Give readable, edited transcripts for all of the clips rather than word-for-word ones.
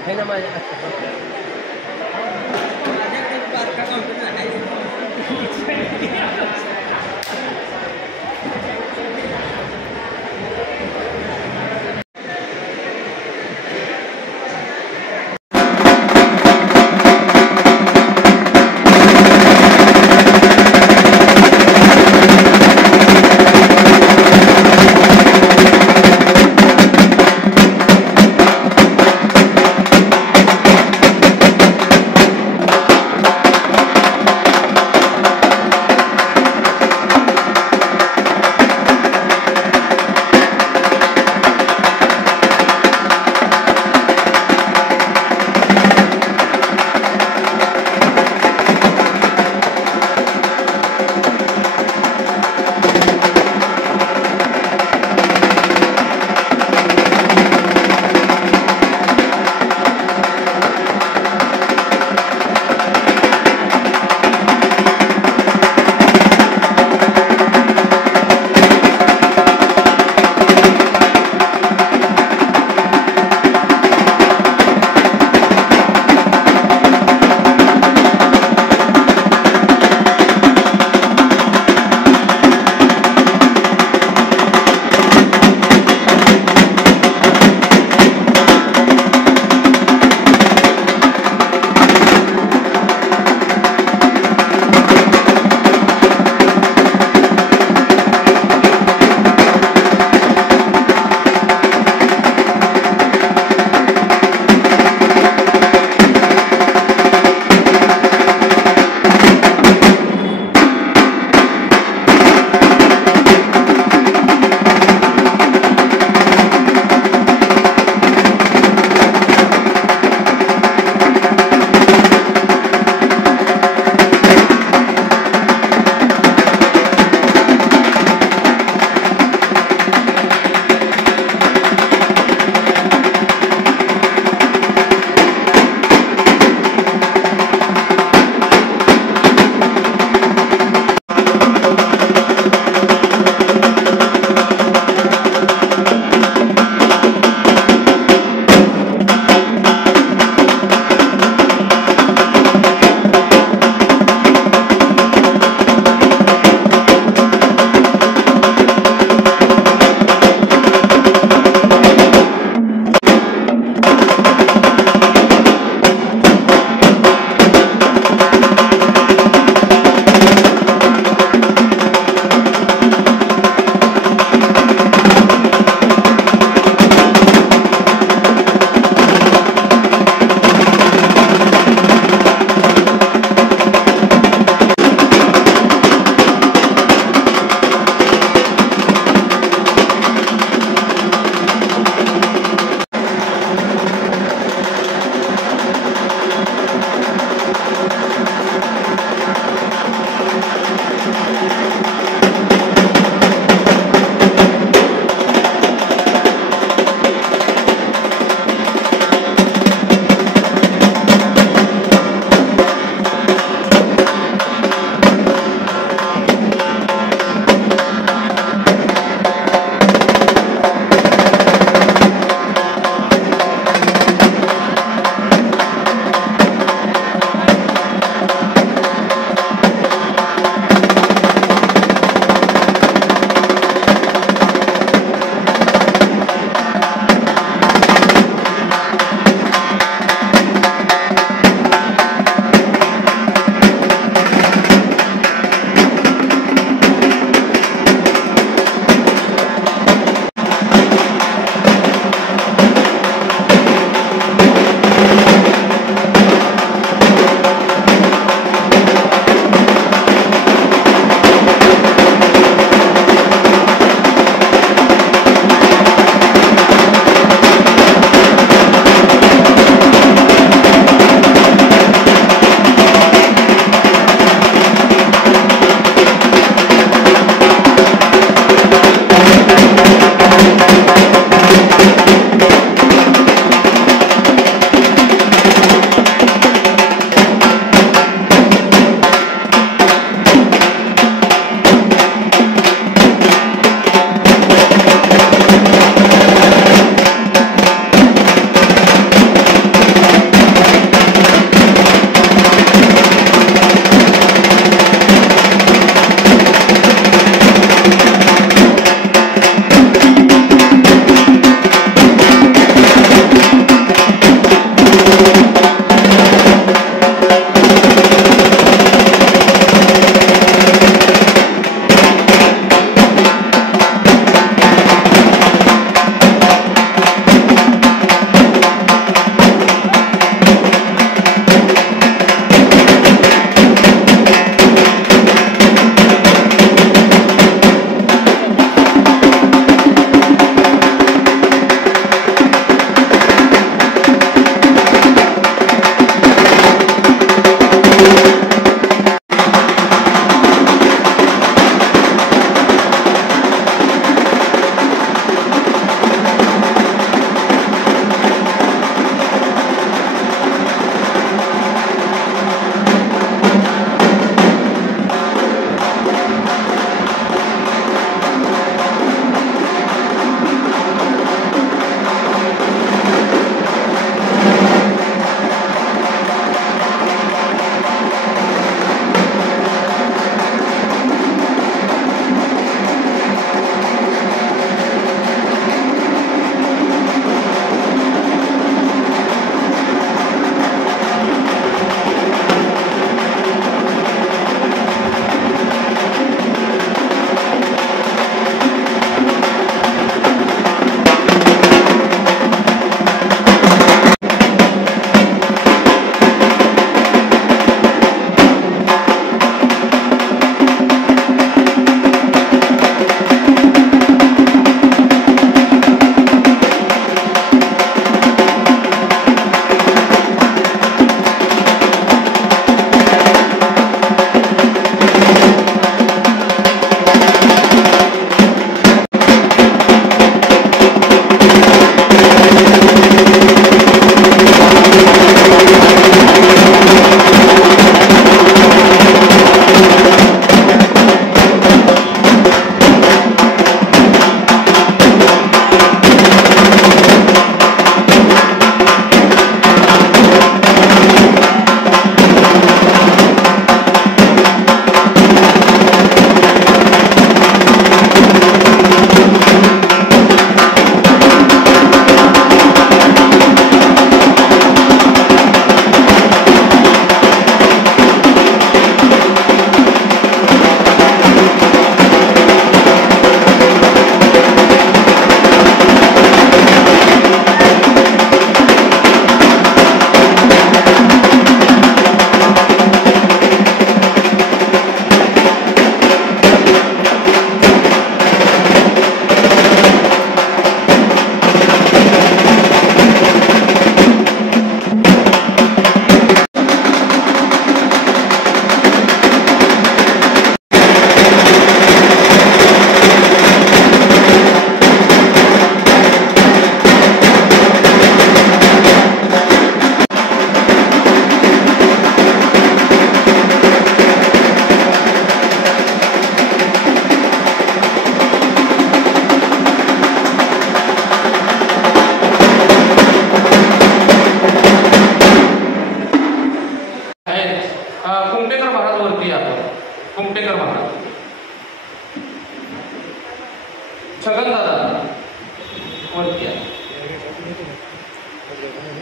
आहे ना माझ्या बारका कंपनी आहे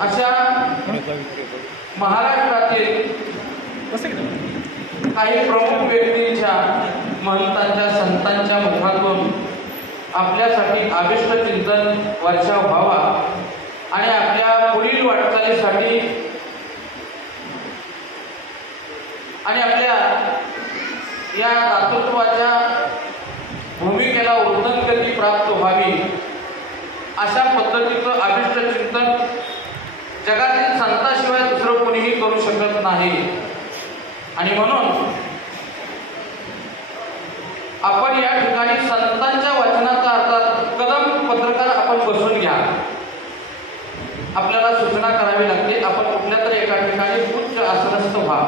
अशा महाराष्ट्रातील काही प्रमुख व्यक्तींच्या, महंतांच्या, संतांच्या मुखातून आपल्यासाठी अभिष्ट चिंतन वर्षाव व्हावा आणि आपल्या पुढील वाटचालीसाठी आणि आपल्या या दातृत्वाच्या भूमिकेला उर्धगती प्राप्त व्हावी अशा पद्धतीचं अभिष्ट चिंतन जगातील संताशिवाय दुसरं कोणीही करू शकत नाही. आणि म्हणून आपण या ठिकाणी संतांच्या वचनाचा अर्थात कदम पत्रकार आपण बसून घ्या. आपल्याला सूचना करावी लागते. आपण कुठल्या तरी एका ठिकाणी उच्च आसनस्थ व्हा.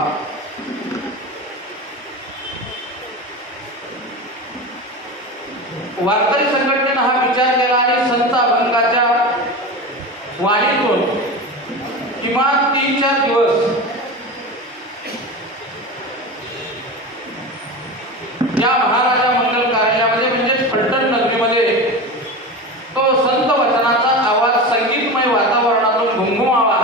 वारकरी संघटनेनं हा विचार केला आणि संत अभंगाच्या वाणीतून किमान 3-4 दिवस या महाराजा मंडल कार्यालयामध्ये म्हणजे फलटण नगरीमध्ये तो संत वचनाचा आवाज संगीतमय वातावरणातून घुमघुमावा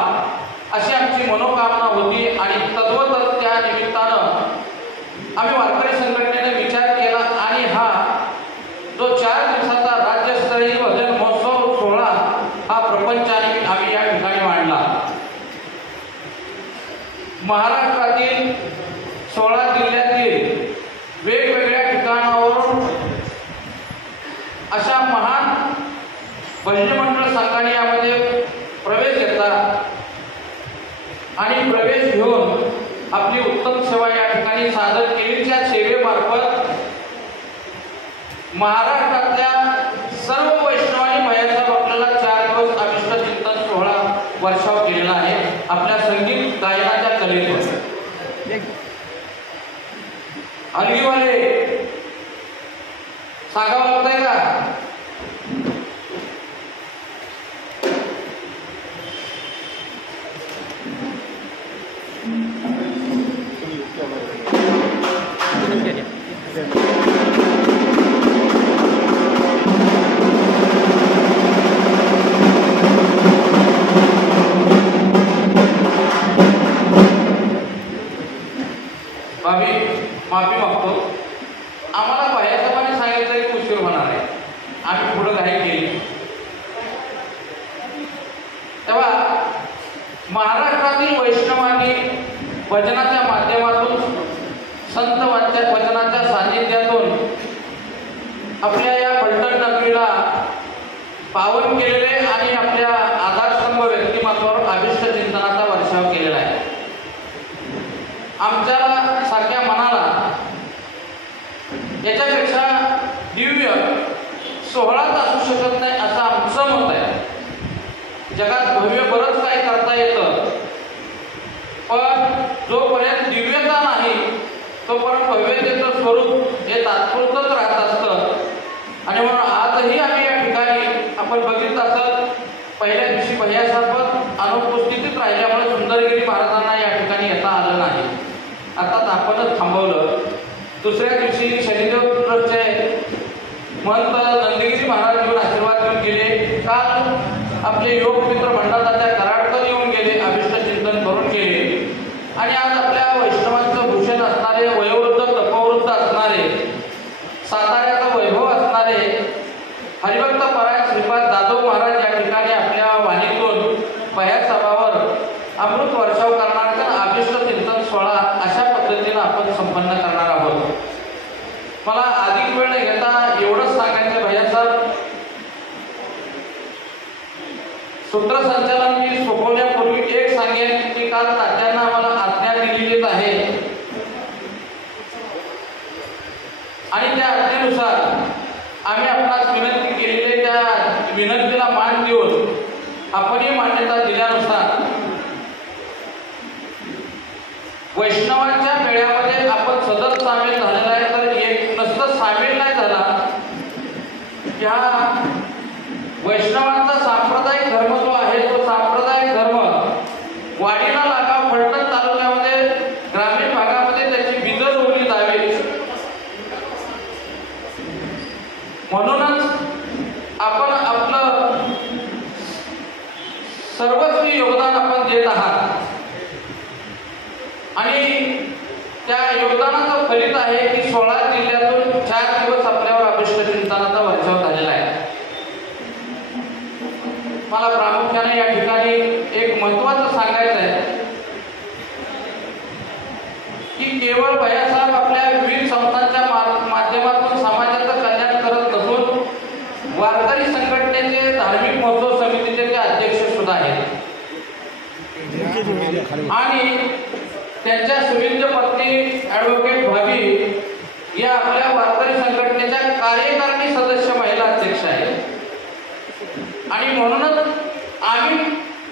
अशी आमची मनोकामना होती. आणि तद्वतच त्या निमित्तानं आम्ही वारकरी संघटनेने विचार केला आणि हा जो 4 दिवसाचा राज्यस्तरीय भजन महोत्सव सोहळा हा प्रपंचाने आम्ही या ठिकाणी मांडला. महाराष्ट्रातील 16 जिल्ह्यातील वेगवेगळ्या ठिकाणावरून अशा महान भजन मंडळ संघाने यामध्ये प्रवेश घेतला आणि प्रवेश घेऊन आपली उत्तम सेवा या ठिकाणी सादर केली. त्या सेवेमार्फत महाराष्ट्रातल्या सर्व वैष्णवांनी भयाचा आपल्याला 4 दिवस अभिष्ट चिंतन सोहळा वर्षाव केलेला आहे. आपल्या संगीत गायनाच्या कलेतून हलगीवाले सांगावं लागतंय का? माफी मागतो. आम्हाला बाह्यासाहेबांनी सांगितलं की उशीर होणार आहे. आम्ही पुढे घाई केली. तेव्हा महाराष्ट्रातील वैष्णवांनी भजनाच्या माध्यमातून संत वचनाच्या सानिध्यातून आपल्या या फलटण नगरीला पावन केलेले आणि आपल्या आधारस्तंभ व्यक्तिमत्वावर अभिष्ट चिंतनाचा वर्षाव केलेला आहे. आमच्या सारख्या मनाला याच्यापेक्षा दिव्य सोहळाच असू शकत नाही असं आमचं मत आहे. जगात भव्य बरंच काही करता येतं, पण जोपर्यंत दिव्यता नाही तोपर्यंत भव्यतेचं स्वरूप हे तात्पुरतंच राहत असतं. आणि म्हणून आजही आम्ही या ठिकाणी आपण बघितलं असत पहिल्या दिवशी भैयासाहेब अनुपस्थितीत राहिल्यामुळे सुंदरगिरी महाराजांना या ठिकाणी येता आलं नाही. आता आपणच थांबवलं. दुसऱ्या दिवशी शनिदेव ट्रस्टचे महंत नंदगिरी महाराज येऊन आशीर्वाद देऊन गेले. काल आपले योग मित्र मंडळाच्या कराडकर येऊन गेले, अभिष्ट चिंतन करून गेले. आणि आज आपल्या वैष्णवांचं भूषण असणारे, वयोवृद्ध तपवृद्ध असणारे, साताऱ्याचा वैभव असणारे हरिभक्त परायण श्रीपाद जाधव महाराज या ठिकाणी आपल्या वाणीतून भैयासाहेबावर अमृत वर्षाव करणार अभिष्ट चिंतन सोहळा अशा पद्धतीने आपण संपन्न करणार आहोत. मला अधिक वेळ न घेता एवढंच सांगायचं भैयासाहेब, सूत्रसंचालन मी सोपवण्यापूर्वी एक सांगेन की काल तात्यांना आम्हाला आज्ञा दिलेलीच आहे आणि त्या आज्ञेनुसार आम्ही आपणास विनंती केलेली त्या विनंतीला मान देऊन आपणही मान्यता दिल्यानुसार वैष्णवांच्या मेळ्यामध्ये आपण सतत सामील झालेला आहे. तर एक नसतं सामील नाही झाला की हा वैष्णवांचा सांप्रदायिक धर्म जो आहे तो सांप्रदायिक धर्म वाडीला लागा फलटण तालुक्यामध्ये ग्रामीण भागामध्ये त्याची बीजं रोवली जावी. म्हणूनच आपण आपलं सर्व सर्वस्वी योगदान आपण देत आहात आणि त्या योगदानाचं फलित आहे की 16 जिल्ह्यातून 4 दिवस आपल्यावर अभिष्ट चिंतनाचा वर्षाव झालेला आहे. मला प्रामुख्याने या ठिकाणी एक महत्त्वाचं सांगायचं आहे की केवळ भैयासाहेब आपल्या विविध संस्थांच्या माध्यमातून समाजाचं कल्याण करत नसून वारकरी संघटनेचे धार्मिक महोत्सव समितीचे ते अध्यक्ष सुद्धा आहेत आणि त्यांच्या सुविद्य पत्नी ॲडव्होकेट भाभी या आपल्या वारकरी संघटनेच्या कार्यकारिणी सदस्य महिला अध्यक्ष आहेत आणि म्हणूनच आम्ही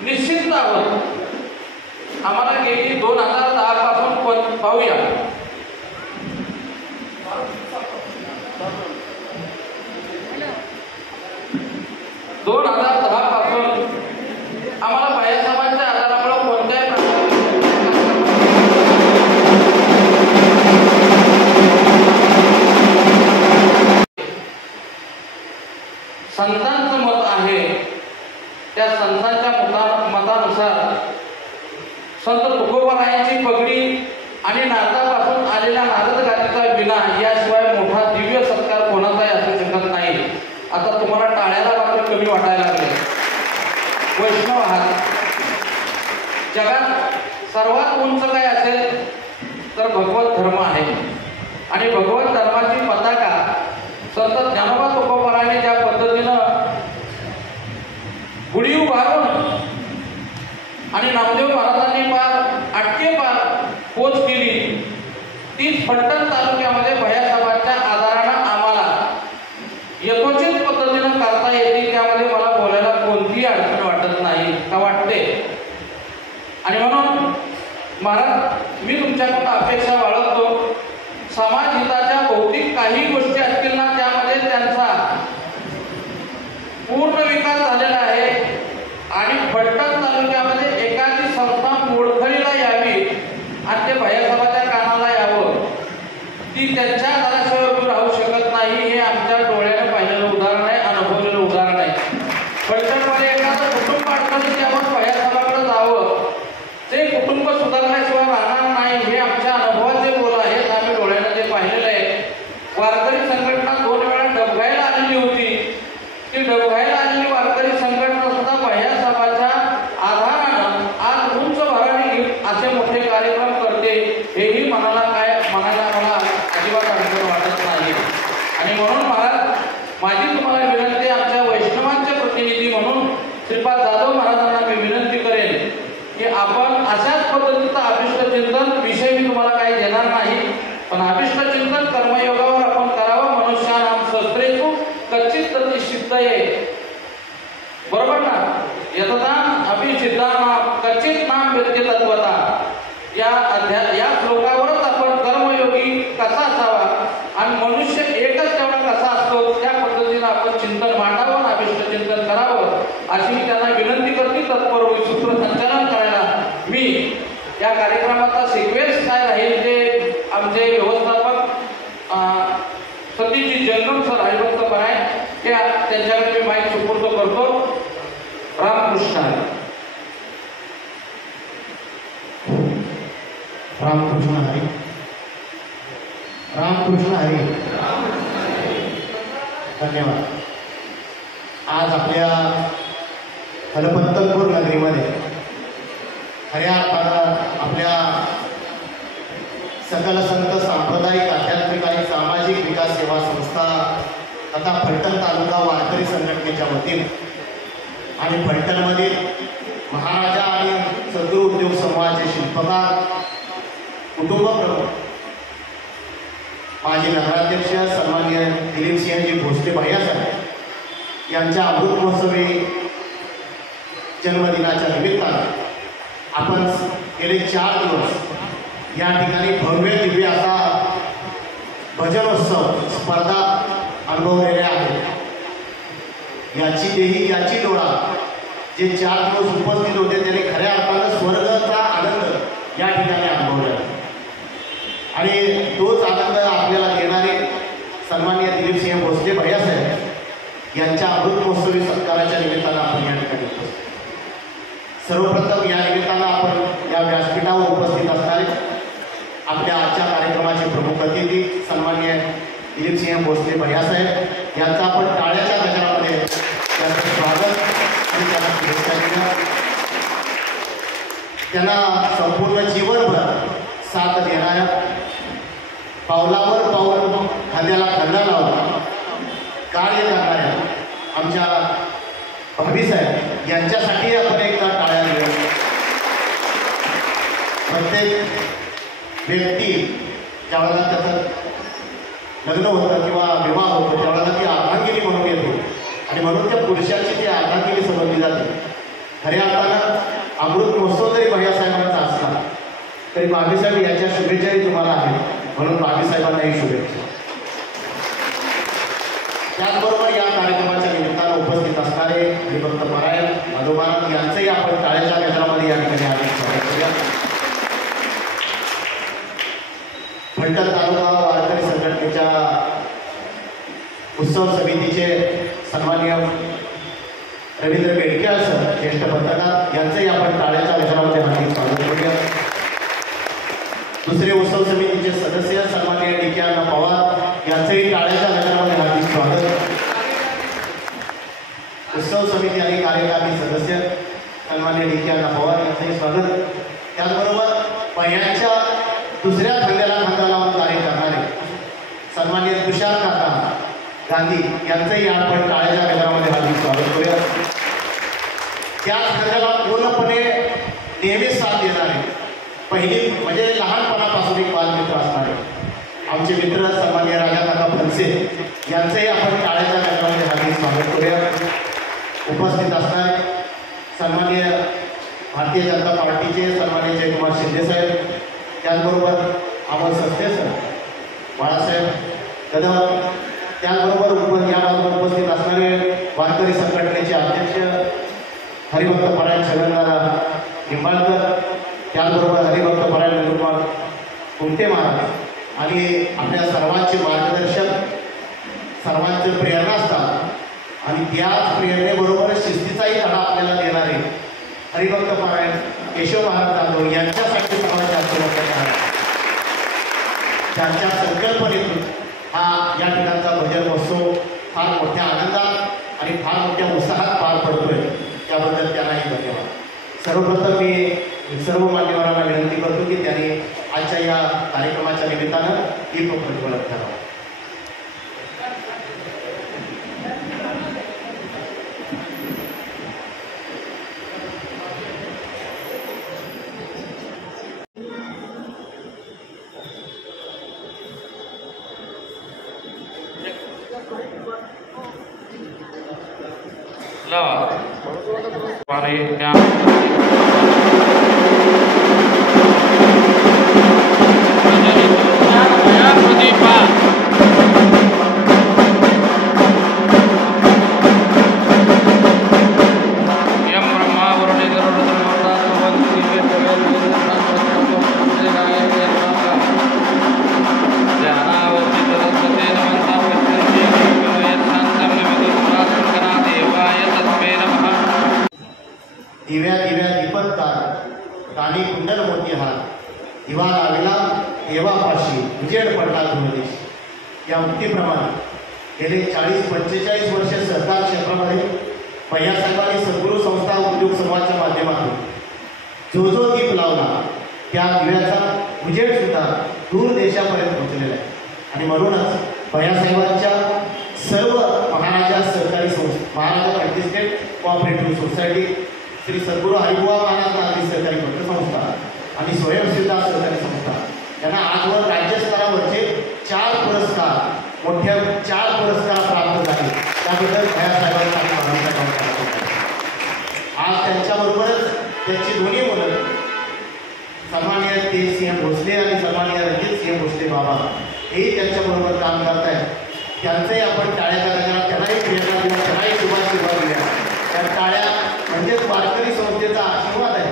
निश्चित आहोत. आम्हाला गेली 2010 पासून पाहूया पासून आम्हाला भैयासाहेबांच्या आधारामुळे कोणत्याही संतांचं मत आहे त्या संतांच्या मतानुसार संत तुकोबारायांची पगडी आणि नारदापासून आलेल्या नारदगाथेचा विना याशिवाय मोठा दिव्य सत्कार कोणाचाही असू शकत नाही. आता तुम्हाला टाळ्याला मात्र कमी वाटायला लागले. वैष्णव आहात. जगात सर्वात उंच काय असेल तर भगवत धर्म आहे आणि भगवत धर्माची पताका संत ज्ञानोबा तुकोबारायांनी ज्या पद्धतीनं गुढी उभारून आणि नामदेव महाराजांनी पार आटके पार पोच केली तीच फलटण तालुक्यामध्ये भैयासाहेबांच्या आधारानं आम्हाला यथोचित पद्धतीनं करता येते. त्यामध्ये मला बोलायला कोणतीही अडचण वाटत नाही का वाटते. आणि म्हणून महाराज मी तुमच्याकडून अपेक्षा बाळगतो समाज हिताच्या भौतिक काही गोष्टी असतील ना त्यामध्ये त्यांचा पूर्ण विकास झालेला आहे आणि फलटण तालुक्यामध्ये एखादी संस्था मोडखळीला यावी आणि ते भैयासाहेबांच्या कानाला यावं ती त्यांच्या आधाराशिवाय उभी राहू शकत नाही. हे आमच्या डोळ्याने पाहिलेलं उदाहरण आहे, अनुभवलेलं उदाहरण आहे. फलटणमध्ये एखादं कुटुंब अडचणीत यावं भैयासाहेबांकडे जावं ते कुटुंब सुधारल्याशिवाय राहणार नाही. हे आमच्या अनुभवाचे बोल आहेत. आम्ही डोळ्याने जे पाहिलेलं आहे. वारकरी संघटना 2 वेळा डबघाईला आलेली होती. ती डबघाईला आलेली वारकरी संघटना सुद्धा भैयासाहेबांच्या आधारानं आज उंच भरारी घेऊन असे मोठे कार्यक्रम करते. हेही मनाला मला अजिबात अडचण वाटत नाही. आणि म्हणून महाराज माझी तुम्हाला विनंती आमच्या वैष्णवांचे प्रतिनिधी म्हणून श्रीपाद जाधव महाराजांना मी विनंती करेन की आपण अशाच पद्धतीचं अभिष्ट चिंतन विषय मी तुम्हाला काही देणार नाही पण अभिष्ट चिंतन कर्मयोगावर आपण करावं. मनुष्यानाम शस्त्रेषु कच्चित तती सिद्धये. बरोबर ना. यतताम अभिसिद्धानाम कच्चित नाम व्यक्ती तत्वता. या श्लोकावरच आपण कर्मयोगी कसा असावा आणि मनुष्य एकच तेवढा कसा असतो त्या पद्धतीने आपण चिंतन मांडावं अभिष्ट चिंतन करावं अशी मी त्यांना विनंती करते. तत्पर सूत्रसंचालन करायला मी या कार्यक्रमाचा सिक्वेन्स काय राहील ते आमचे व्यवस्थापक सतीजी जंगम सर हरिभक्त पराय त्यांच्याकडे मी माहिती सुपूर्द करतो. रामकृष्ण रामकृष्ण हरी. रामकृष्ण हरी. धन्यवाद. आज आपल्या हरपत्तनपूर नगरीमध्ये खऱ्या अर्थानं आपल्या सकल संत सांप्रदायिक आध्यात्मिक आणि सामाजिक विकास सेवा संस्था तथा फलटण तालुका वारकरी संघटनेच्या वतीने आणि फलटणमधील महाराजा आणि सद्गुरू उद्योग समूहाचे शिल्पकार कुटुंब प्रमुख माजी नगराध्यक्ष सन्माननीय दिलीपसिंहजी भोसले भैयासाहेब यांच्या अमृत महोत्सवी जन्मदिनाच्या निमित्तानं आपण गेले 4 दिवस या ठिकाणी भव्य दिव्य असा भजनोत्सव स्पर्धा अनुभवलेले आहे. याची देही याची डोळा जे 4 दिवस उपस्थित होते त्याने खऱ्या अर्थानं स्वर्गाचा आनंद या ठिकाणी अनुभवला आणि तोच आनंद आपल्याला देणारे सन्माननीय दिलीपसिंह भोसले भैयासाहेब यांच्या अमृत महोत्सवी सत्काराच्या निमित्तानं आपण या ठिकाणी उपस्थित. सर्व सर्वप्रथम या निमित्तानं आपण या व्यासपीठावर उपस्थित असणारे आपल्या आजच्या कार्यक्रमाचे प्रमुख अतिथी सन्माननीय दिलीपसिंह भोसले भैयासाहेब यांचा आपण टाळ्याच्या गजरामध्ये त्यांचं स्वागत आणि त्यांना शुभेच्छा दिल्या. त्यांना संपूर्ण जीवनभर साथ देणाऱ्या, पावलावर पाऊल खांद्याला खांदा लावून कार्य करणाऱ्या आमच्या भाभीसाहेब यांच्यासाठी आपण एकदा टाळ्या देऊ. प्रत्येक व्यक्ती ज्यावेळेला त्याचं लग्न होतं किंवा विवाह होतो त्यावेळेला ती अर्धांगिनी म्हणून येते आणि म्हणून त्या पुरुषाची ती अर्धांगिनी समजली जाते. खऱ्या अर्थानं अमृत महोत्सव जरी भैयासाहेबांचा असला तरी भाभीसाहेब याच्या शुभेच्छाही तुम्हाला आहेत, म्हणून भाभीसाहेबांनाही शुभेच्छा. त्याचबरोबर या कार्यक्रमाच्या निमित्तानं उपस्थित असणारे हरिभक्त परायण माधव महाराज यांचंही आपण टाळ्याच्या गजरामध्ये या ठिकाणी आधी स्वागत करूया. फलटण तालुका वारकरी संघटनेच्या उत्सव समितीचे सन्माननीय रवींद्र बेडकेळ सर, ज्येष्ठ पत्रकार, यांचंही आपण टाळ्याच्या गजरामध्ये हार्दिक स्वागत करूया. दुसरे उत्सव समितीचे सदस्य सन्माननीय डी के अण्णा पवार यांचंही टाळ्याच्या गजरामध्ये हार्दिक स्वागत. उत्सव समिती आणि कार्यकारी सदस्य सन्माननीय डी के अण्णा पवार यांचंही स्वागत. त्याचबरोबर पहिल्याच्या दुसऱ्या खांद्याला खांदा लावून कार्य करणारे सन्माननीय तुषार काका गांधी यांचंही आपण टाळ्याच्या गजरामध्ये हार्दिक स्वागत करूया. त्याच खांद्याला पूर्णपणे नेहमी साथ देणारे, पहिली म्हणजे लहानपणापासून एक बालमित्र असणारे आमचे मित्र सन्माननीय राजा काका फलसे यांचंही आपण टाळ्याच्या गजरामध्ये हार्दिक स्वागत करूया. उपस्थित असणारे सन्माननीय भारतीय जनता पार्टीचे सन्माननीय जयकुमार शिंदे साहेब, त्याचबरोबर अमोल सस्ते सर, बाळासाहेब कदम, त्याचबरोबर या बाजूला उपस्थित असणारे वारकरी संघटनेचे अध्यक्ष हरिभक्त परायण छगनदादा निंबाळकर, त्याचबरोबर हरिभक्त परायण नंदकुमार कुमटे महाराज आणि आपल्या सर्वांचे मार्गदर्शक, सर्वांचे प्रेरणास्थान आणि त्याच प्रेरणेबरोबर शिस्तीचाही धडा आपल्याला देणारे हरिभक्त परायण केशव महाराज जाधव यांच्यासाठी सर्वात जास्त मोठा त्यांच्या संकल्पनेतून हा या ठिकाणचा भजन महोत्सव फार मोठ्या आनंदात आणि फार मोठ्या उत्साहात पार पडतोय, त्याबद्दल त्यांनाही धन्यवाद. सर्वप्रथम मी सर्व मान्यवरांना विनंती करतो की त्यांनी आजच्या या कार्यक्रमाच्या निमित्तानं दीप प्रज्वलन करावं. दिव्या दिव्या दीपत्कार राणी कुंडल मोतीहार दिवा लाविला देवापाशी उजेड पडला धुळदेश. या उक्तीप्रमाणे गेले 40-45 वर्षे सरकार क्षेत्रामध्ये भैयासाहेबांनी सद्गुरू संस्था उद्योग समूहाच्या माध्यमातून जो जो दीप लावला त्या दिव्याचा उजेड सुद्धा दूर देशापर्यंत पोहोचलेला आहे. आणि म्हणूनच भैयासाहेबांच्या सर्व महाराजा सहकारी संस्था, महाराजा मल्टीस्टेट कोऑपरेटिव्ह सोसायटी, श्री सद्गुरू हरिबुवा महाराज नागरी सहकारी पतसंस्था आणि स्वयंसिद्धा सहकारी संस्था यांना आजवर राज्यस्तरावरचे 4 पुरस्कार, मोठ्या 4 पुरस्कार प्राप्त झाले. त्याबद्दल भैयासाहेबांचा आज त्यांच्याबरोबरच त्यांची दोन्ही मुलं सन्माननीय तेजसिंह भोसले आणि सन्माननीय रणजितसिंह भोसले बाबा हेही त्यांच्याबरोबर काम करत आहेत. त्यांचंही आपण टाळ्याच्या गजरात त्यांनाही प्रेरणा दिला, त्यांनाही शुभाशीर्वाद दिल्या. त्या टाळ्या म्हणजेच वारकरी संस्थेचा आशीर्वाद आहे.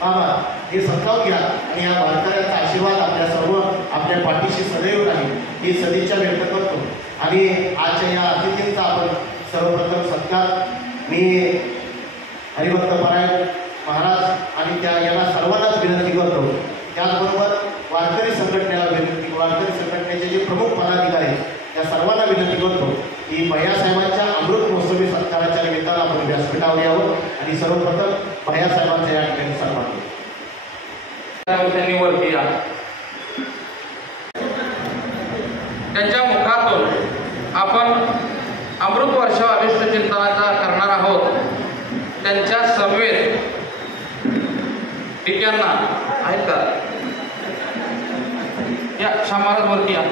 बाबा हे समजावून घ्या आणि या वारकऱ्यांचा आशीर्वाद आपल्या सर्व आपल्या पाठीशी सदैव राहील ही सदिच्छा व्यक्त करतो. आणि आजच्या या अतिथींचा आपण सर्वप्रथम सत्कार मी हरिभक्त परायण महाराज आणि यांना सर्वांनाच विनंती करतो. त्याचबरोबर वारकरी संघटनेचे जे प्रमुख पदाधिकारी आहेत त्या सर्वांना विनंती करतो की भैयासाहेबांच्या अमृत महोत्सवी सत्काराच्या निमित्तानं आपण व्यासपीठावर यावं आणि सर्वप्रथम भैयासाहेबांचा या ठिकाणी सन्मान करू. त्यांनी वरती या. त्यांच्या मुखातून आपण अमृत वर्ष अभिष्ट चिंतनाचा करणार आहोत. त्यांच्या समवेत टिक्यांना आहेत का या शामाराज वरती या.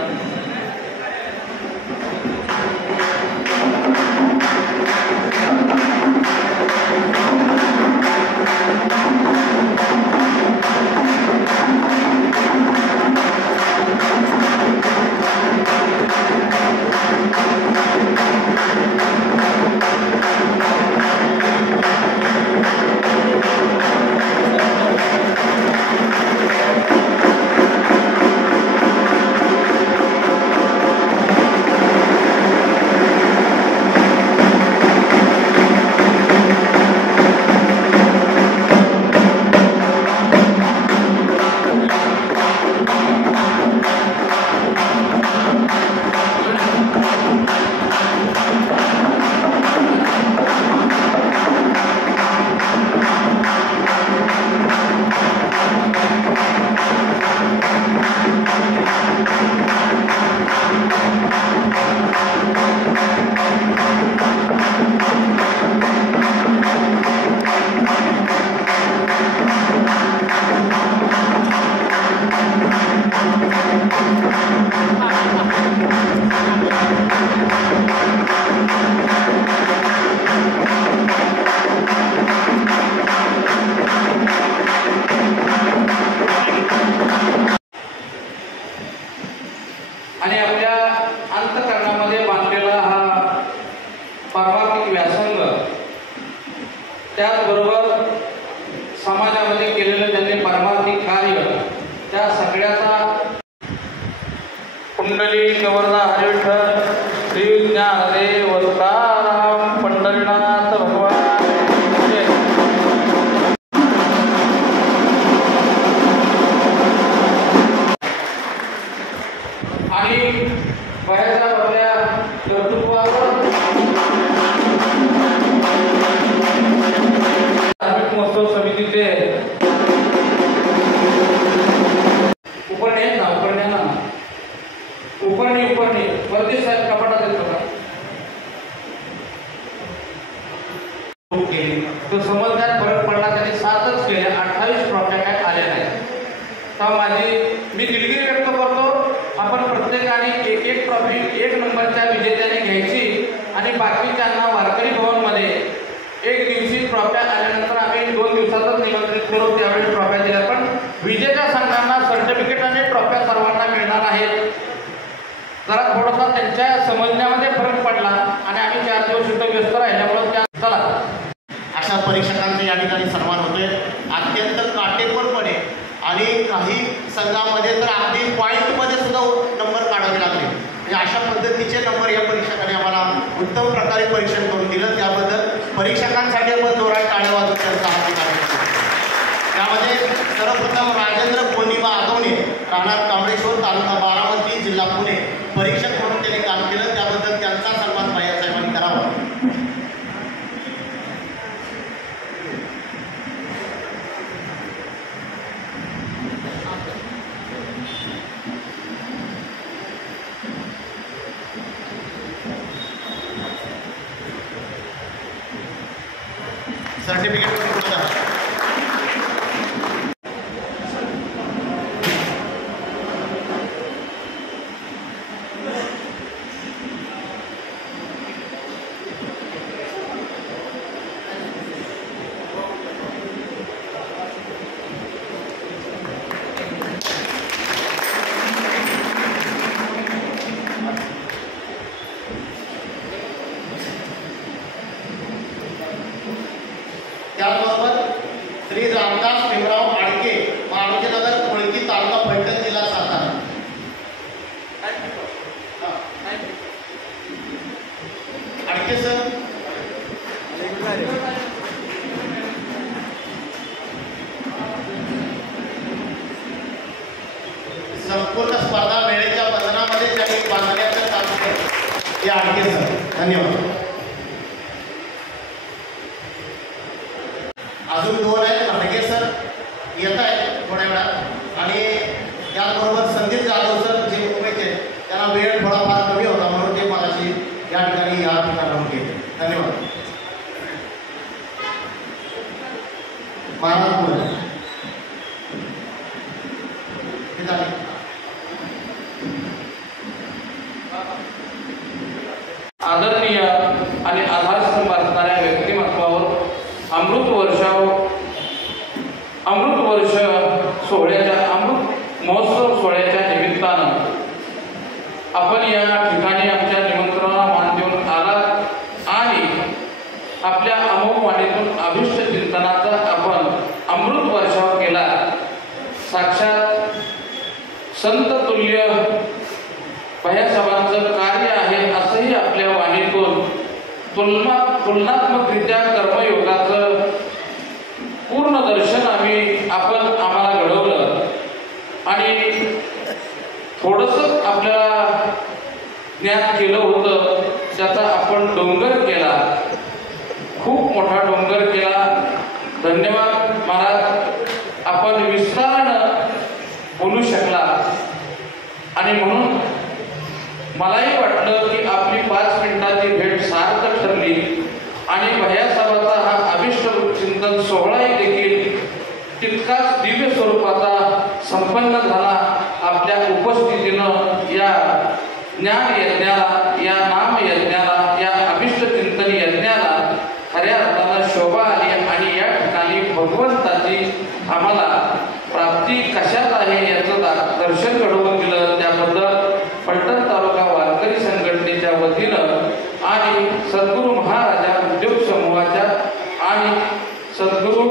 आणि आपल्या अंतःकरणामध्ये बांधलेला हा पारमार्थिक व्यासंग, त्याचबरोबर समाजामध्ये केलेलं त्यांनी पारमार्थिक कार्य, त्या सगळ्याचा कुंडली कवरदा हरिविठ्ठल श्री ज्ञानदेव तुकाराम पंढरीनाथ भगवान. आणि बाहेरच्या आपल्या कर्तृत्वावर धार्मिक महोत्सव समितीचे उपरणी वरती साहेब कपाटात येत होता तो समजण्यात फरक पडला. त्यांनी 7च केले, 28 ट्रॉफ्या काय आल्या नाहीत. तर मी दिलगिरी व्यक्त करतो. आपण प्रत्येकाने एक ट्रॉफी 1 नंबरच्या विजेत्याने घ्यायची आणि बाकीच्यांना वारकरी भवनमध्ये 1 दिवशी ट्रॉफ्या आल्यानंतर आम्ही 2 दिवसातच निमंत्रित करू, त्यावेळी ट्रॉफ्या दिल्या. पण विजेत्या संघांना सर्टिफिकेट आणि ट्रॉफ्या सर्वांना मिळणार आहेत. जरा थोडासा त्यांच्या समजण्यामध्ये फरक पडला आणि आम्ही 4 दिवस इथं व्यस्त राहिल्यामुळे त्या चला अशा परीक्षकांचे या ठिकाणी सन्मान होतोय अत्यंत काटेकोरपणे. आणि काही संघामध्ये तर अगदी पॉईंटमध्ये सुद्धा नंबर काढावे लागले. म्हणजे अशा पद्धतीचे नंबर या परीक्षकांनी आम्हाला उत्तम प्रकारे परीक्षण करून दिलं. त्याबद्दल परीक्षकांसाठी आपण जोरात टाळ्या वाजवून त्यांचा हार्दिक अभिनंदन. त्यामध्ये सर्वप्रथम राजेंद्र पौर्णिमा आगवणे, राहणार कांबळेश्वर, तालुका बारामती, जिल्हा पुणे, परीक्षक म्हणून त्यांनी काम केलं. त्याबद्दल त्यांचा सन्मान भैयासाहेबांनी करावा. सर्टिफिकेट त्याचबरोबर हे आडके सर. धन्यवाद. अजून 2 आहेत आडके सर येत आहेत थोड्या वेळात आणि त्याचबरोबर संदीप जाधव सर जे मुंबईचे त्यांना वेळ थोडाफार कमी होता म्हणून ते मगाशी या ठिकाणाहून गेले. धन्यवाद. महाराज आदरणीय आणि आधारस्तंभ असणाऱ्या व्यक्तिमत्वावर अमृत वर्ष सोहळ्याच्या अमृत महोत्सव सोहळ्याच्या निमित्तानं आपण या ठिकाणी आमच्या निमंत्रणाला मान देऊन आलात आणि आपल्या अमोघ वाणीतून अभिष्ट चिंतनाचा आपण अमृत वर्षाव केला. साक्षात संत तुल्य भैयासाहेबांचं कार्य आहे असंही आपल्या वाणीतून तुलनात्मकरित्या कर्मयोगाचं पूर्ण दर्शन आम्हाला घडवलं आणि थोडंसं आपल्याला ज्ञान केलं होतं त्याचा आपण डोंगर केला, खूप मोठा डोंगर केला. धन्यवाद महाराज. आपण विस्तारानं बोलू शकला आणि म्हणून मलाही वाटलं की आपली 5 मिनिटाची भेट सार्थ ठरली आणि भैयासाहेबाचा हा अभिष्ट चिंतन सोहळाही देखील तितकाच दिव्य स्वरूपाचा संपन्न झाला. आपल्या उपस्थितीनं या ज्ञान यज्ञाला, या नाम यज्ञाला, या अभिष्ट चिंतन यज्ञाला खऱ्या अर्थानं शोभा आली आणि या ठिकाणी भगवंताची आम्हाला प्राप्ती कशात आहे याचं दर्शन घडवून दिलं. त्याबद्दल पलटण तालुका वारकरी संघटनेच्या वतीनं आणि सद्गुरू महाराजा उद्योग समूहाच्या आणि सद्गुरू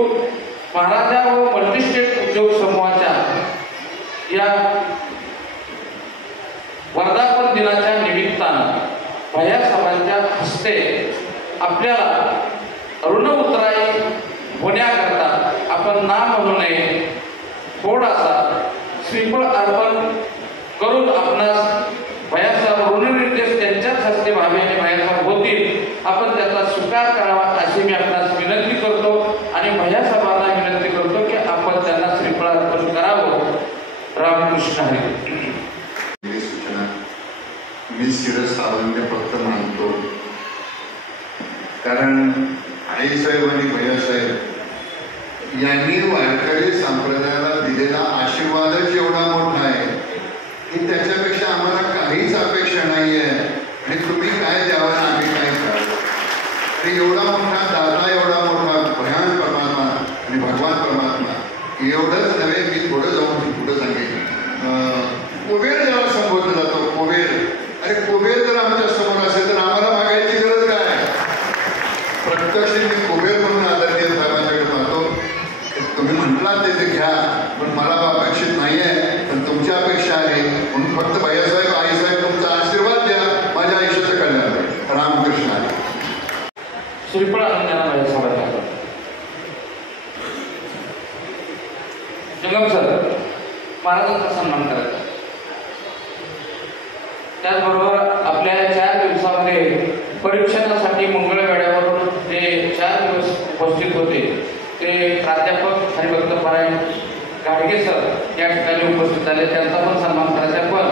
महाराजा व मल्टीस्टेट उद्योग समूहाच्या या वर्धापन दिनाच्या निमित्तानं भैयासाहेबांच्या हस्ते आपल्याला ऋण उतराई होण्याकरता आपण ना म्हणू नये थोडासा श्रीफळ अर्पण करून आपणास भैयासाहेब ऋणनिर्देश त्यांच्याच हस्ते भावेने भैयासाहेब होतील आपण त्याचा स्वीकार करावा अशी मी आपणास विनंती करतो आणि भैयासाहेबांना विनंती करतो की आपण त्यांना श्रीफळ अर्पण करावं. रामकृष्ण हरी. सूचना मी शिरसावंत फक्त मानतो कारण आईसाहेब आणि भैयासाहेब यांनी वारकरी संप्रदायाला दिलेला आशीर्वादच एवढा मोठा आहे की त्याच्यापेक्षा आम्हाला काहीच अपेक्षा नाही आहे आणि तुम्ही काय द्यावं आम्ही काय करावं. आणि एवढा मोठा दाता, एवढा मोठा भयान परमात्मा आणि भगवान परमात्मा एवढंच नव्हे. मी थोडं जाऊन पुढं सांगेन. कुबेर ज्याला संबोधला जातो कुबेर. अरे कुबेर जर आमच्या समोर असेल तर आम्हाला मागायची गरज काय. प्रत्यक्ष मी कुबेर म्हणून आदरणीय साहेबांकडे पाहतो. तुम्ही म्हटलात ते घ्या पण मला अपेक्षित नाही आहे पण तुमची अपेक्षा आहे म्हणून फक्त भैयासाहेब आईसाहेब तुमचा आशीर्वाद द्या माझ्या आयुष्याचं कल्याण होईल. रामकृष्ण हरी. श्रीफळ भैयासाहेब जंगम सर महाराजांचा सन्मान करायचा. त्याचबरोबर आपल्या 4 दिवसामध्ये परीक्षणासाठी मंगळवेढ्यावरून जे 4 दिवस उपस्थित होते ते प्राध्यापक हरिभक्त परायण गाडगे सर या ठिकाणी उपस्थित झाले. त्यांचा पण सन्मान करायचा. पण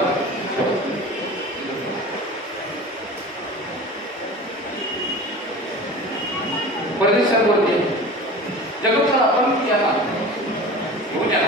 परदेशावरती जगत आपण याला घेऊन या.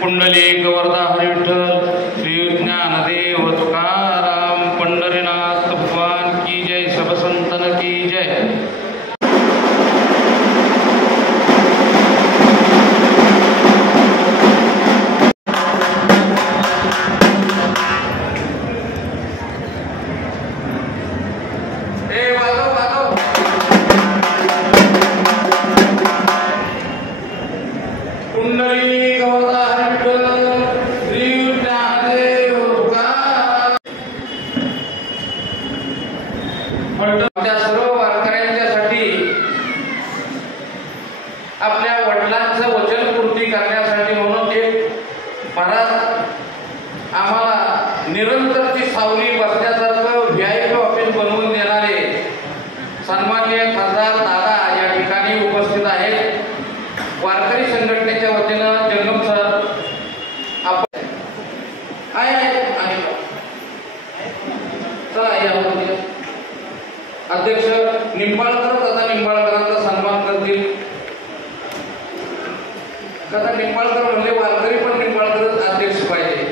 पुंडलिक वरदा हरी विठ्ठल श्री ज्ञानदेव तुकाराम पंढरीनाथ भगवान की जय. सब संतन की जय. वाजव आम्हाला निरंतरची सावली बसण्यासारखं VIP ऑफिस बनवून देणारे सन्माननीय खासदार दादा या ठिकाणी उपस्थित आहेत। वारकरी संघटनेच्या वतीनं जंगम सर आपण चला यामध्ये अध्यक्ष निंबाळकर तथा निंबाळकरांचा सन्मान करतील। कथा निंबाळकर म्हणजे वारकरी पण निंबाळकरच अध्यक्ष पाहिजे।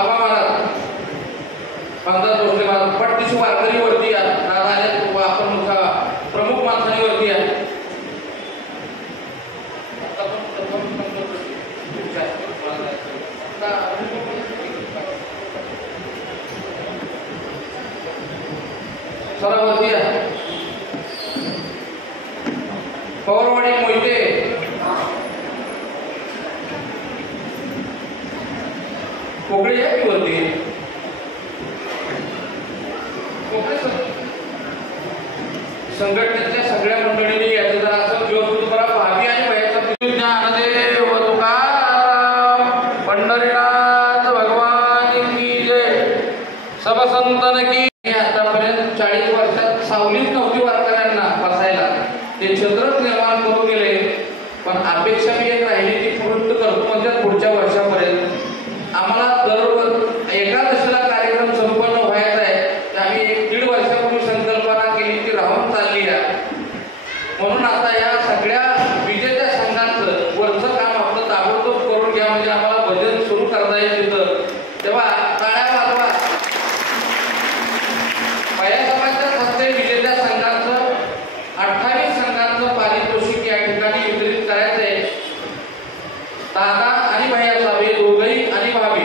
आबा महाराज पंधरा दोषले महाराज पट्टीशी वारकरी वरती आपण प्रमुख माणसांनी वरती आहे। चला वरती आहे पवारवाडी मोहिते कोकळे आहे की वरती कोकळे संघटनेतल्या सगळ्या मंडळींनी याचं जरा असं व्यवस्थित करा। भावी आणि वयाचा ज्ञानदेव तुकाराम पंढरीनाथ भगवान की जय सब संतन की। आतापर्यंत 40 वर्षात सावलीच नव्हती वारकऱ्यांना बसायला, ते छत्रच निर्माण करून गेले। पण अपेक्षा मी एक राहिली ती पूर्ण करतो म्हणजे पुढच्या वर्षापर्यंत आम्हाला दर एकादशीला कार्यक्रम संपन्न व्हायचा आहे। आम्ही 1-1.5 वर्षापूर्वी संकल्पना केली ती राहून चालली आहे। म्हणून आता या सगळ्या विजेत्या संघांचं वरचं काम आपलं ताबडतोब करून घ्या म्हणजे आम्हाला भजन सुरू करता येईल तिथं। तेव्हा टाळ्या वाजवा। पहिल्या समाजाच्या हस्ते विजेत्या संघांचं 28 संघांचं पारितोषिक या ठिकाणी वितरित करायचं आहे। दादा आणि भैया साहेब दोघंही आणि भाभी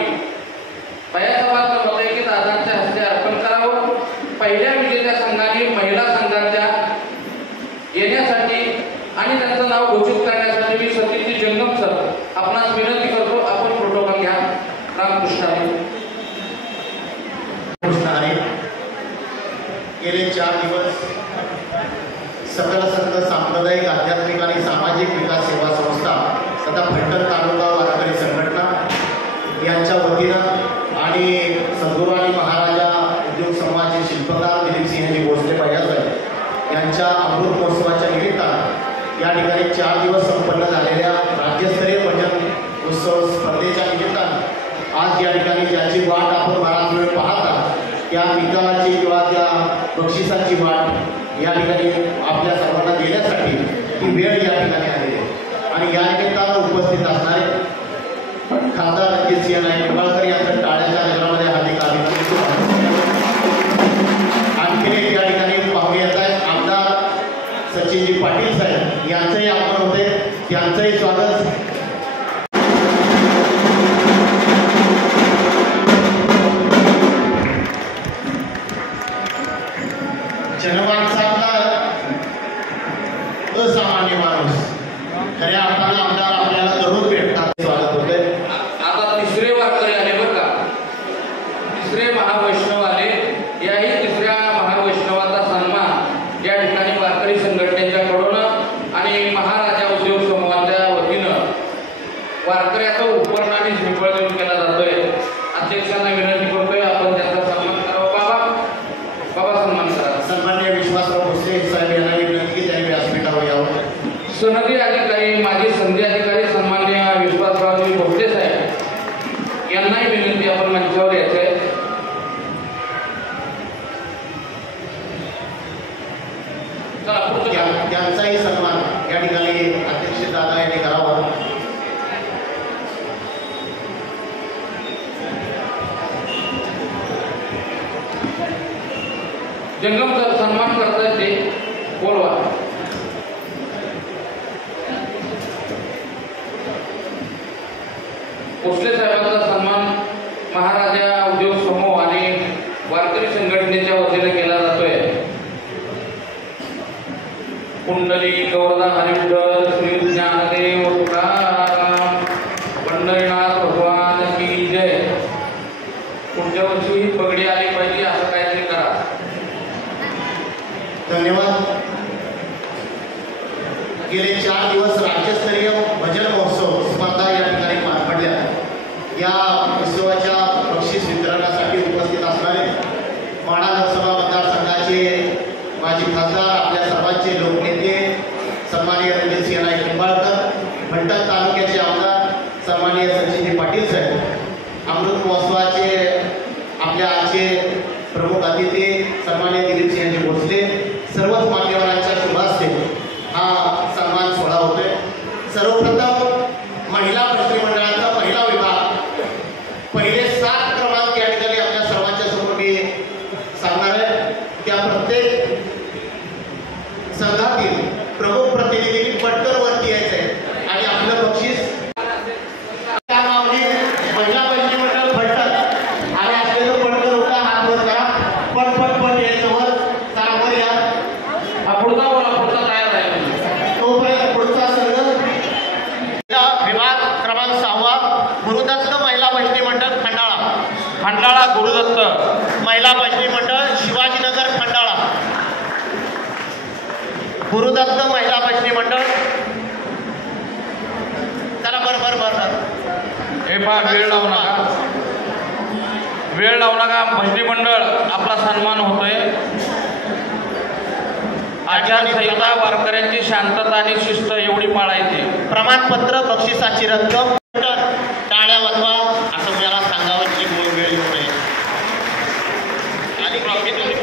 भैया साहेबांचं मत आहे की दादांच्या हस्ते अर्पण करावं। पहिल्या विजेत्या संघाने महिला संघाच्या येण्यासाठी आणि त्यांचं नाव घोषित करण्यासाठी मी सतीजी जंगम सर आपणास विनंती करतो, आपण प्रोटोकॉल घ्या। रामकृष्ण हरी। गेले 4 दिवस सकल संत सांप्रदायिक आध्यात्मिक आणि सामाजिक विकास सेवा संस्था तथा फलटण तालुका वारकरी संघटना यांच्या वतीनं आणि सद्गुरू आणि महाराजा उद्योग समाजाचे शिल्पकार दिलीपसिंहजी भोसले भैयासाहेब यांच्या अमृत महोत्सवाच्या निमित्तानं या ठिकाणी 4 दिवस संपन्न झालेल्या राज्यस्तरीय भजन उत्सव स्पर्धेच्या निमित्तानं आज या ठिकाणी ज्याची वाट आपण बराच वेळ पाहता त्या निकालाची किंवा त्या बक्षिसाची वाट या ठिकाणी आपल्या सर्वांना देण्यासाठी ही वेळ या ठिकाणी आलेली आहे। आणि या निमित्तानं उपस्थित असणारे खासदार रणजितसिंह नाईक निंबाळकर यांचं टाळ्याच्या गजरामध्ये हार्दिक अभिनंदन। आणखी एक या ठिकाणी पाहुणे येत आहेत आमदार सचिनजी पाटील साहेब यांचंही आगमन होते, त्यांचंही स्वागत। जनमानसातला असामान्य माणूस खऱ्या अर्थानं आमदार आपल्याला दररोज भेटतात। स्वागत होते। आता तिसरे वारकरी आले बरं का, तिसरे महावैष्णव आले। याही तिसऱ्या महावैष्णवाचा सन्मान या ठिकाणी वारकरी संघटनेच्याकडून आणि महाराजा उद्योग समूहाच्या वतीनं वारकऱ्याचा उपकरणाने झेंपळ देऊन केला जातोय। अध्यक्षांना विनंती करतोय आपण त्यांचा सन्मान करावा। बाबा सन्मान करा। सन्माननीय विश्वासराव भोसले साहेब यांना विनंती की त्यांनी व्यासपीठावर यावं। सनदी अधिकारी माजी संधी अधिकारी सन्माननीय विश्वासरावजी भोसले साहेब यांनाही विनंती आपण मंचावर यायचं आहे। त्यांचाही सन्मान या ठिकाणी अध्यक्ष दादा यांनी करावा। जंगम सन्मान करतात ते बोलवा. भोसले साहेबांचा सन्मान महाराजा उद्योग समूह आणि वारकरी संघटनेच्या वतीने केला जातोय. कुंडली गौरदा हरिविठ्ठल श्री ज्ञानदेव तुकाराम पंढरीनाथ भगवान की जय. पुढच्या वर्षी ही पगडी आली पाहिजे असं काहीतरी करा. धन्यवाद. गेले 4 दिवस राज्यस्तरीय भजन महोत्सव स्पर्धा या ठिकाणी पार पडल्या. या उत्सवाच्या बक्षीस वितरणासाठी उपस्थित असणारे माढा लोकसभा मतदारसंघाचे माजी खासदार, आपल्या सर्वांचे लोकनेते सन्माननीय रणजितसिंह नाईक निंबाळकर, फलटण तालुक्याचे आमदार सन्माननीय सचिनजी पाटील साहेब, अमृत महोत्सवाचे आपल्या आजचे प्रमुख अतिथी सन्माननीय दिलीपसिंहजी भोसले, सर्वच मान्यवरांच्या शुभ हस्ते हा सन्मान सोहळा होतोय. सर्वप्रथम महिला प्रश्न मंडळाचा महिला विभाग पहिले 7 क्रमांक या ठिकाणी आपल्या सर्वांच्या समोर मी सांगणार आहे. त्या प्रत्येक संघातील प्रमुख प्रतिनिधींनी पटकरवरती यायचं आहे आणि आपलं बक्षीस त्या नावाने महिला प्रश्न मंडळ फलटण आणि असलेलं पटकर होता. हात वर करा. पट पट पट यायचं वर. चला वर या. हा पुढचा बोला. पुढचा तयार आहे. तोपर्यंत पुढचा संघ विभाग क्रमांक 6 गुरुदत्त महिला भजनी मंडळ खंडाळा. खंडाळा गुरुदत्त महिला भजनी मंडळ शिवाजीनगर खंडाळा. गुरुदत्त महिला भजनी मंडळ. चला बर बर बर बर. हे पहा, वेळ लावू नका. वेळ लावू नका. भजनी मंडळ आपला सन्मान होतोय. आचारसंहिता, वारकऱ्यांची शांतता आणि शिस्त एवढी पाळायची. प्रमाणपत्र, बक्षिसाची रक्कम, टाळ्या वाजवा असं मला सांगावं की वेळ येऊ नये. आणि ट्रॉफी तुम्ही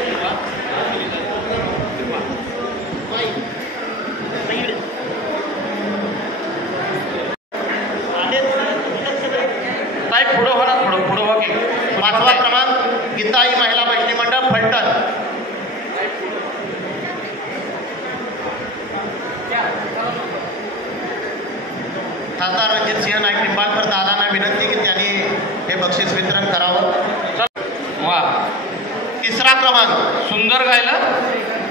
ताई पुढं हो ना. पुढं हो की. 5वा क्रमांक गीताई महिला भजनी मंडळ फलटण. खासदार रणजितसिंह नाईक निंबाळकर दादांना विनंती की त्यांनी हे बक्षीस वितरण करावं. वा. 3रा क्रमांक सुंदर गायला.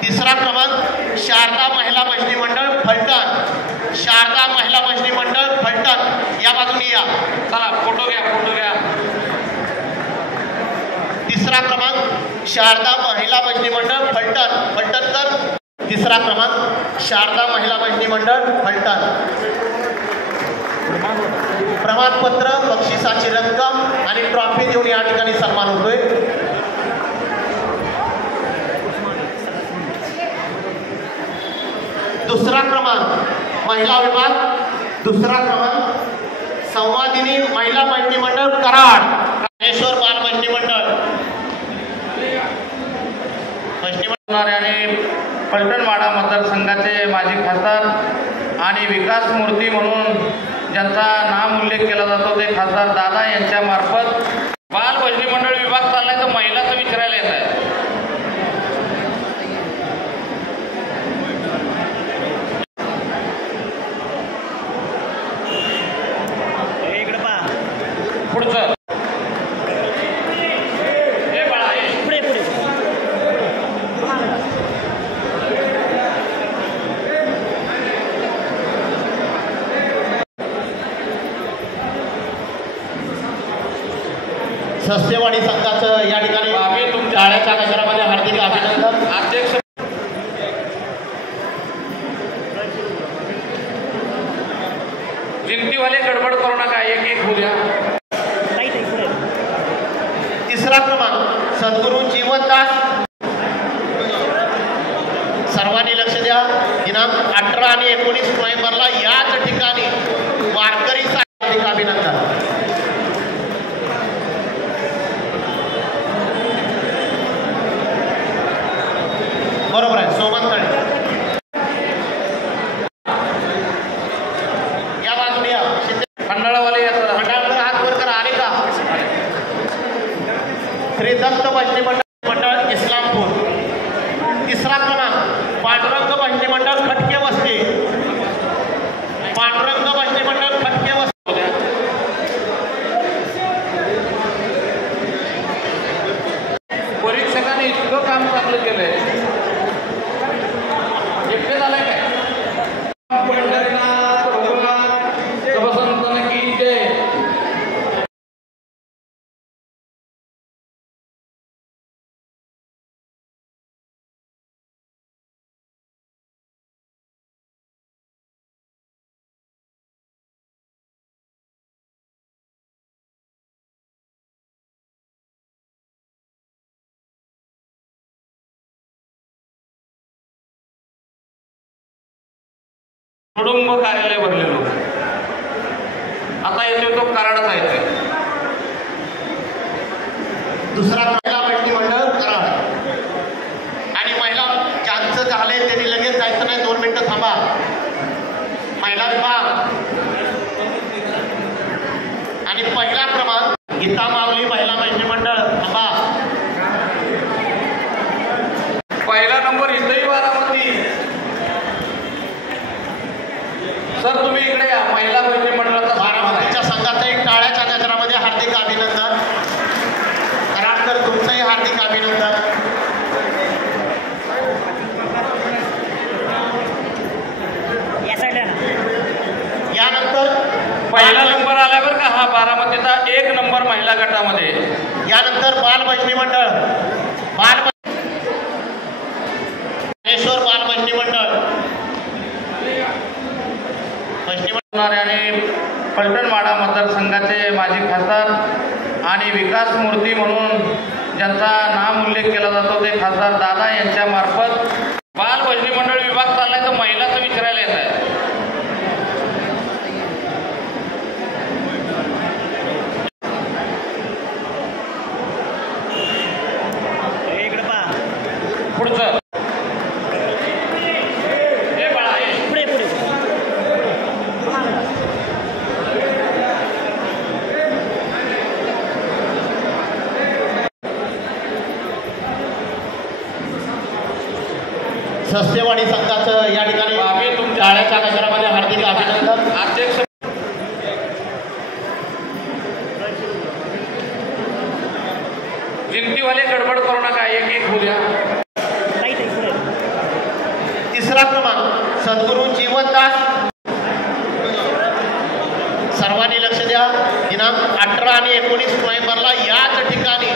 3रा क्रमांक शारदा महिला भजनी मंडळ फलटण. शारदा महिला भजनी मंडळ फलटण या बाजूने या. चला फोटो घ्या. फोटो घ्या. 3रा क्रमांक शारदा महिला भजनी मंडळ फलटण. फलटणकर. 3रा क्रमांक शारदा महिला भजनी मंडळ फलटण. प्रमाणपत्र, बक्षिसाची रक्कम आणि ट्रॉफी देऊन या ठिकाणी सन्मान होतोय. दुसरा क्रमांक महिला विभाग. 2रा क्रमांक संवादिनी महिला भजनी मंडळ कराड. ज्ञानेश्वर बाल भजनी मंडळ. आणि फलटण माढा मतदारसंघाचे माजी खासदार आणि विकास मूर्ती म्हणून ज्यांचा नाम उल्लेख केला जातो ते खासदार दादा यांच्या मार्फत बाल भजनी मंडळ विभाग चाललाय. तर महिलाचं विचारायला येत आहे. पुढचं हे बाळा हे. सस्तेवाडी संघाचं या ठिकाणी आम्ही तुमच्या टाळ्याच्या गजरामध्ये हार्दिक अभिनंदन. अध्यक्ष जिंतीवाले गडबड करू नका. एक एक होऊ द्या. 3रा क्रमांक सद्गुरू जीवनदास. सर्वांनी लक्ष द्या. दिनांक 18 आणि 19 नोव्हेंबरला याच ठिकाणी वारकरी हार्दिक अभिनंदन. बरोबर आहे. सोमन तळे या बाजूने या. खंडाळावाले येतात. मंडळाकडे हात वर करा. आले का? श्री दत्त भजनी मंडळ इस्लामपूर. बसलेलं आहे. एकटे झालंय काय? पंढरीनाथ भगवान सबसंतन की जय. कुटुंब कार्यालय भरलेलो. आता येतोय तो कराडचा येतोय. दुसरा महिला मंडळी मंडळ कराड. आणि महिला ज्यांचं झालंय त्यांनी लगेच जायचं नाही, 2 मिनिटं थांबा. महिला विभाग आणि पहिला क्रमांक गीता माऊली महिला मंडळी मंडळ थांबा. पहिला नंबर इथंही बारामती. सर तुम्ही इकडे या. महिला बहिणी मंडळाचा बारामतीच्या संघाचं एक टाळ्याच्या गजरामध्ये हार्दिक अभिनंदन. कराडकर तुमचंही हार्दिक अभिनंदन. यानंतर पहिला नंबर आला बरं का हा बारामतीचा 1 नंबर महिला गटामध्ये. यानंतर बाल भजनी मंडळ ज्ञानेश्वर बाल भजनी मंडळ आणि पलटणवाडा मतदारसंघाचे माजी खासदार आणि विकास मूर्ती म्हणून ज्यांचा नाम उल्लेख केला जातो ते खासदार दादा यांच्या मार्फत बाल भजनी मंडळ विभाग चाललाय. तर महिलाचं विचारायला येत आहे. पुढचं सस्तेवाडी संघाचं या ठिकाणी आम्ही तुमच्या टाळ्याच्या गजरामध्ये हार्दिक अभिनंदन. अध्यक्ष जिंतीवाले गडबड करू नका. एक बोलूया. तिसरा क्रमांक सद्गुरू जीवनदास. सर्वांनी लक्ष द्या. दिनांक 18 आणि 19 नोव्हेंबरला याच ठिकाणी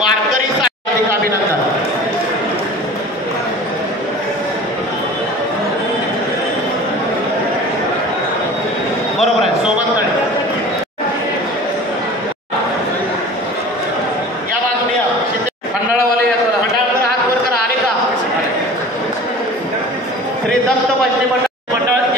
वारकरी हार्दिक अभिनंदन. बरोबर आहे. सोमंतळे या बाजूने या. खंडाळावाले या सर. मंडळाकडे हात वर करा. आले का? श्री दत्त भजनी मंडळ